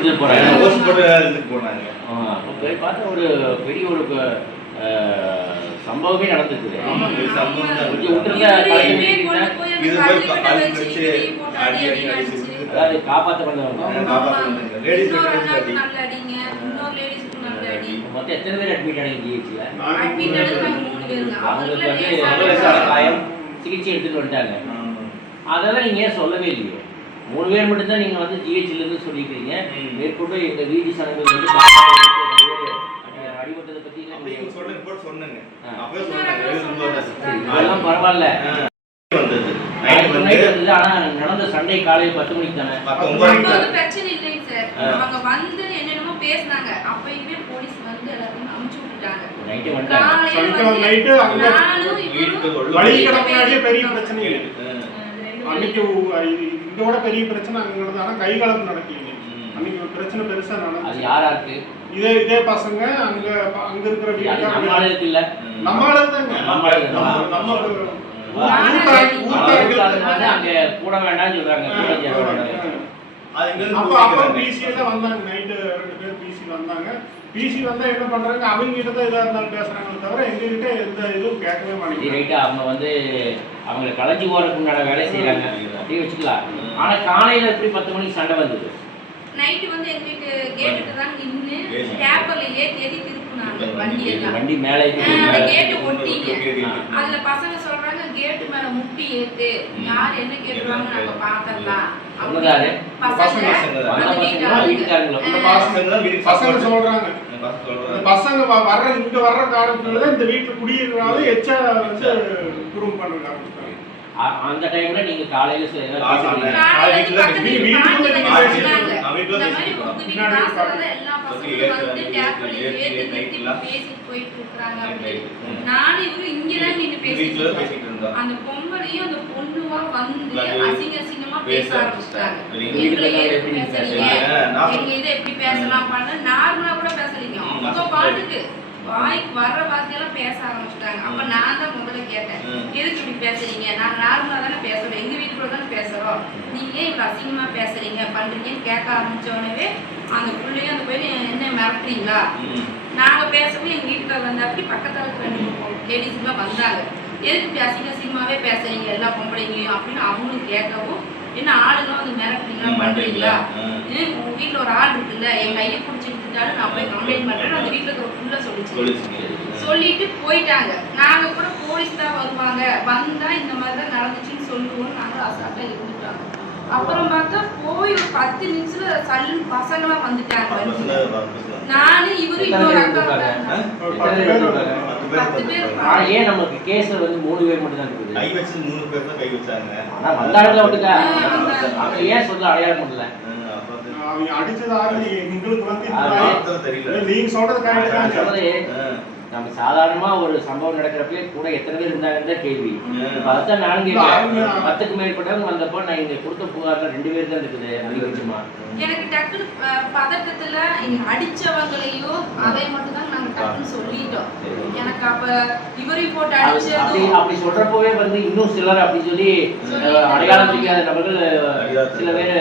எடுத்துட்டு போறாங்க. ஓசி போட்டு எடுத்துட்டு போனாங்க. ஆ, அப்ப போய் பார்த்தா ஒரு பெரிய ஒரு சம்பவமே அடிச்சு. அதாவது காப்பாற்ற மொத்தம் எத்தனை பேர் அட்மிட் ஆனீங்க? ஜிஹெச்ல அவங்களுக்கு வந்து. காயம் சிகிச்சை எடுத்துட்டு வந்துட்டாங்க. அதெல்லாம் நீங்க ஏன் சொல்லவே இல்லையோ? மூணு பேர் மட்டும்தான் நீங்க வந்து ஜிஹெச்ல இருந்து சொல்லிக்கிறீங்க. மேற்கொண்டு எங்க வீதி சனங்கள் வந்து அடி- அடிபட்டதை பரவாயில்ல. ஆனா நடந்த சண்டை காலையில் பத்து மணிக்கு தானே? பிரச்சனை இல்லைங்க சார். அவங்க வந்து என்னென்னமோ பேசுனாங்க. அப்பயுமே போலீஸ் வந்து எல்லாத்தையும் அமுச்சு விட்டுட்டாங்க. நைட்டு அங்க வழி பெரிய பிரச்சனை. அன்னைக்கு இதோட பெரிய பிரச்சனை அங்க நடந்தது ஆனா கை கலப்பு நடக்கீங்க ம். அன்னைக்கு ஒரு பிரச்சனை பெருசா அது நடந்துச்சு யாரா இருக்கு இதே இதே பசங்க அங்க அங்க இருக்கிற வீட்டுக்காரங்க. இல்ல. நம்ம ஆளுதாங்க நம்ம. நம்ம ஊர்க்காரங்க- அங்க கூட வேண்டாம்னு சொல்றாங்க. அப்ப அப்ப தான் வந்தாங்க. நைட்டு ரெண்டு பேர் பிசி வந்தாங்க. பிசி வந்தா என்ன பண்றாங்க? அவங்க கிட்ட தான் இதா இருந்தாலும் பேசுறாங்களே தவிர எங்க கிட்ட எந்த இதுவும் கேட்கவே ரைட்டு அவங்க வந்து அவங்களை களைஞ்சி போறதுக்கு உண்டான வேலை செய்யறாங்க அப்படியே வச்சுக்கலாம். ஆனா காலையில எப்படி பத்து மணிக்கு சண்டை வந்தது? நைட்டு வந்து எங்க வீட்டு கேட்டுட்டு தான் நின்னு ஏசி. டேப்பர்ல ஏத்தி ஏத்தி வண்டி மேலே. கேட்டு ஒட்டிங்க. அதுல பசங்க சொல்றாங்க கேட்டு மேல முட்டி ஏத்து. யார் என்ன கேட்டுருவாங்க நம்ம? பசங்க. சொல்றாங்க. பசங்க வர்ற இங்க வர்ற தான் இந்த வீட்டுல குடியிருந்தாலும் எச்சா பண்ணுறாங்க அ- அந்த டைம்ல நீங்க. காலையில வீட்டுல வந்து பசங்களும் ஏத்து, நிறுத்தி. பேசிட்டு போயிட்டு இருக்காங்க அப்படின்னு. நானும் இவரும் இங்கதான் நின்னு பேசிட்டு இருந்தோம். அந்த பொம்பளையும் அந்த பொண்ணுவா வந்து அசிங்க அசிங்கமா பேச பேச ஆரம்பிச்சிட்டாங்க. எங்களை எதுக்கு பேசுறீங்க எங்க இதை எப்படி பேசலாம் பண்ண? நார்மலா கூட பேசலீங்க. அவங்க பாட்டுக்கு வாய்க்கு வர்ற வார்த்தையெல்லாம் பேச ஆரம்பிச்சிட்டாங்க. அப்ப நான் கேட்டேன். எதுக்கு இப்படி பேசுறீங்க? நான் நார்மலா தானே பேசுறோம் எங்க வீட்டுக்குள்ள தானே பேசுறோம். நீங்க ஏன் இவ்வளவு அசிங்கமா பேசுறீங்க? பண்றீங்கன்னு கேட்க ஆரம்பிச்ச உடனே அந்த பிள்ளையும் அந்த பையன் என்ன மிரட்டுறீங்களா? ம். நாங்க பேசவும் எங்க வீட்டுல வந்த அப்படி பக்கத்துல இருக்க ரெண்டு லேடிஸ்லாம் வந்தாங்க. எதுக்கு இப்படி அசிங்க அசிங்கமாவே பேசுறீங்க? எல்லா பொம்பளைங்களையும் அப்படின்னு அவங்களும் கேட்கவும் என்ன ஆளுங்களும் வந்து மிரட்டுறீங்களா? பண்றீங்களா? ம். ஏன் உங்க வீட்ல ஒரு ஆள் இருக்குல்ல? என் கையை பிடிச்சி விட்டுட்டாலும் நான் போய் கம்ப்ளைண்ட் பண்றேன் அந்த வீட்டுல இருக்கிற புள்ள சொல்லிச்சு. சொல்லிட்டு போயிட்டாங்க. நாங்க கூட போலீஸ் தான் வருவாங்க. வந்தா இந்த மாதிரி தான் நடந்துச்சுன்னு சொல்லுவோம் நாங்க அசால்ட்டா இருந்துட்டாங்க. அப்புறம் பார்த்தா போய் ஒரு பத்து நிமிஷத்துல சல்லு பசங்களாம் வந்துட்டாங்க. நானு இவரு இன்னொரு அக்கா பத்து பேர் ஏன் நமக்கு வந்து மூணு பேர் மட்டும் தான் கை இருக்குது வச்சு மூணு பேர் தான் கை வச்சாங்க. ஆனா வந்தாளுங்க விட்டுக்க ஆ, வந்தாங்க. அவங்க ஏன் சொல்ல அடையாளம் பண்ணல அவங்க எங்களுக்கு வந்து தெரியல. நீங்க சொல்றது கரெக்ட் நம்ம சாதாரணமா ஒரு சம்பவம் நடக்கிறப்பே கூட எத்தனை பேர் இருந்தாங்கன்னு தான் கேள்வி. அவங்க- கேட்கிறேன். பத்துக்கு மேற்பட்டவங்க வந்தப்போ நான் இங்க கொடுத்த புகார்ல ரெண்டு பேர் தான் இருக்குது அதிகபட்சமா எனக்கு டக்குனு பதட்டத்துல இங்க அடிச்சவங்களையும் அதை மட்டும் தான் நாங்க டக்குன்னு சொல்லிட்டோம். எனக்கு அப்ப இவரையும் போட்டு அது அப்படி அப்படி சொல்றப்பவே வந்து இன்னும் சிலர் அப்படி சொல்லி அடையாளம் தெரியாத நபர்கள் சில பேர்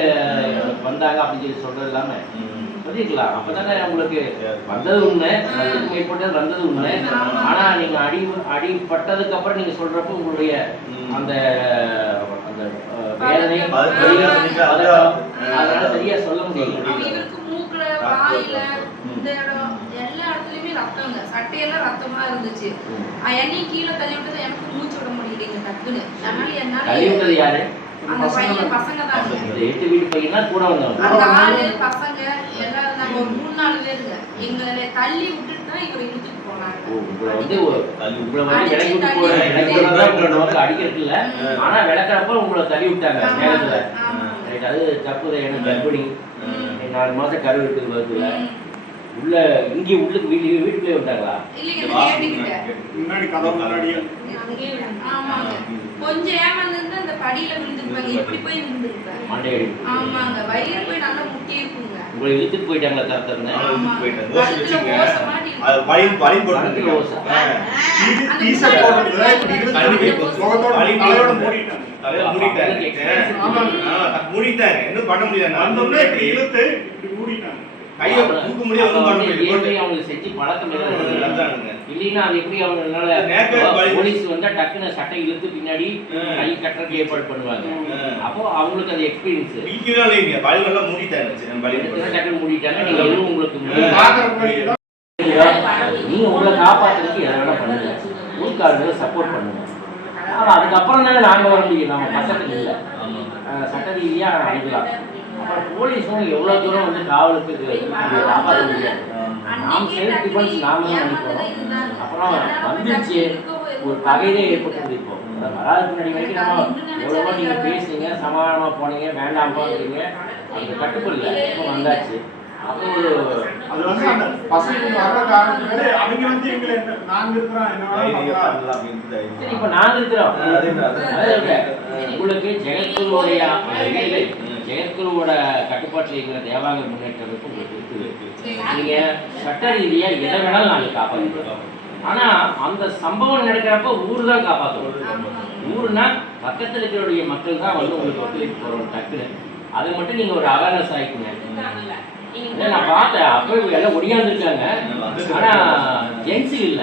வந்தாங்க அப்படின்னு சொல்லி சொல்றது இல்லாம. ம். சொல்லிருக்கலாம். அப்பதானே உங்களுக்கு வந்தது உண்மை. மேற்பட்டது வந்தது உண்மை. ஆனா நீங்க அடி அடிப்பட்டதுக்கு அப்புறம் நீங்க சொல்றப்போ உங்களுடைய. அந்த அந்த வேதனை அதனால சரியா சொல்ல முடியல. அவன் இவருக்கு மூக்குல வாயில இந்த இடம் எல்லா இடத்துலயுமே ரத்தங்க. சட்டையெல்லாம் ரத்தமா இருந்துச்சு. என்னையும் கீழே தள்ளி விட்டது எனக்கு மூச்சு விட முடியலைங்க டக்குன்னு. அதனால என்னால தள்ளி விட்டது யாரு? அந்த பையன் பசங்க இந்த எட்டு வீட்டு பையன் தான் கூட வந்தவங்க அந்த ஆளு பசங்க எல்லாரும் நாங்க ஒரு மூணு நாலு பேருங்க எங்களை தள்ளி விட்டுட்டு தான் இவரை இழுத்துட்டு போனாங்க. ஓ, உங்களை வந்து ஒரு- தள்ளி உங்களை வந்து தள்ளி போற நோக்க அடிக்கிறது இல்ல. ஆனா விளக்குறப்ப உங்களை தள்ளி விட்டாங்க நேரத்துல. ரைட் அது தப்பு எனக்கு கர்ப்பிணி. நாலு மாசம் கரு இருக்குது வருதுல. உள்ள இங்கே உள்ளுக்கு வீட்டு வீட்டுக்குள்ளே விட்டாங்களா முன்னாடி கதவு முன்னாடியே. கொஞ்சம் ஏமாந்துருந்து அந்த படியில விழுந்துருப்பாங்க. இப்படி போய் விழுந்துருப்பாங்க. ஆமாங்க. வயிறு போய் நல்லா முட்டி இருக்குங்க உங்களை இழுத்துட்டு போயிட்டாங்களா தாத்தா இழுத்துட்டு போயிட்டேன். ஓசி வச்சுங்க. அது வலி வலி போட்டு கழுத்துல ஓசை. இப்படி இழுத்து முகத்தோட வலி தலையோட. மூடிட்டாங்க மூடிட்டாங்க. ஆமா. ஆ, மூடிட்டாங்க. இன்னும் பண்ண முடியாது. நான் வந்தோடனே இப்படி இப்படி இழுத்து இப்படி மூடி மூடிட்டாங்க கையை தூக்க முடியாது ஒண்ணும் பண்ண முடியாது அவங்களுக்கு செஞ்சு பழக்கம் இல்லாதவங்க. இல்லைன்னா அது எப்படி அவங்களால போலீஸ் வந்தா டக்குன்னு சட்டை இழுத்து பின்னாடி. கை கட்டுறதுக்கு ஏற்பாடு பண்ணுவாங்க. அப்போ அவங்களுக்கு அது எக்ஸ்பீரியன்ஸ் இல்லைங்க பழி நல்லா மூடிட்டாங்க டக்குன்னு மூடிட்டாங்க நீங்க எதுவும் உங்களுக்கு நீங்க உங்களை காப்பாத்துறதுக்கு எதை வேணா பண்ணுங்க. ஊர்க்காரங்களை சப்போர்ட் பண்ணுங்க. ஆமா அதுக்கப்புறம் தானே நாங்க வர முடியும். நம்ம பக்கத்துல இல்லை. சட்ட ரீதியா அனுப்பலாம் அப்புறம் போலீஸும் எவ்வளவு தூரம் வந்து காவலுக்கு காப்பாற்ற முடியாது நாம் செல்ஃப் டிஃபென்ஸ் நாம தான் நினைக்கிறோம். வந்துருச்சு. ஒரு பகையிலே ஏற்பட்டது இப்போ. வராதுக்கு முன்னாடி வரைக்கும் நம்ம எவ்வளவோ நீங்க பேசுனீங்க சமாதானமா போனீங்க வேண்டாம் போனீங்க அந்த கட்டுப்படல இப்போ வந்தாச்சு. அப்போ அது வந்து அந்த பசங்க வர்ற காரணத்துக்கு அவங்க வந்து எங்களை என்ன நாங்க இருக்கிறோம் என்ன. இப்போ நாங்க இருக்கிறோம். உங்களுக்கு ஜெகத்குருவுடைய இல்லை, ஜெகத்குருவோட கட்டுப்பாட்டில் இருக்கிற தேவாங்க முன்னேற்றத்துக்கு உங்களுக்கு இருக்குது. நீங்க சட்ட ரீதியா எதை வேணாலும் நாங்க காப்பாற்றுறோம் ஆனா அந்த சம்பவம் நடக்கிறப்ப ஊர் தான் காப்பாற்றணும் ஊருனா பக்கத்துல இருக்கிற மக்கள் தான் வந்து உங்களுக்கு ஒத்துழைப்பு போறோம் டக்குன்னு. அது மட்டும் நீங்க ஒரு அவேர்னஸ் ஆயிக்குங்க இல்ல, நான் பார்த்தேன். அப்பவே எல்லாம் ஒடியாந்துருக்காங்க. ஆனா ஜென்ஸ் இல்ல.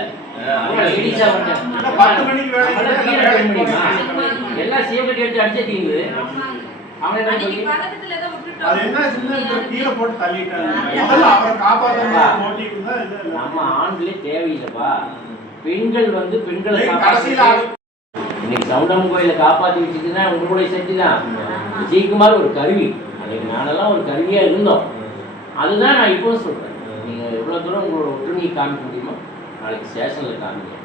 எல்லாம் சேவடி எடுத்து அடிச்சே தீங்குது அது என்ன கீழே போட்டு தள்ளிட்டாங்க. நம்ம ஆண்களே தேவையில்லைப்பா. பெண்கள் வந்து பெண்களை கடைசியில இன்னைக்கு சவுண்டம் கோயிலை காப்பாத்தி வச்சுட்டுனா உங்களுடைய சக்தி தான். விஜயகுமார் ஒரு கருவி. அன்னைக்கு நானெல்லாம் ஒரு கருவியா இருந்தோம். அதுதான் நான் இப்பவும் சொல்றேன். நீங்க எவ்வளவு தூரம் உங்களோட ஒற்றுமையை காமிக்க முடியுமோ நாளைக்கு ஸ்டேஷன்ல காமிங்க.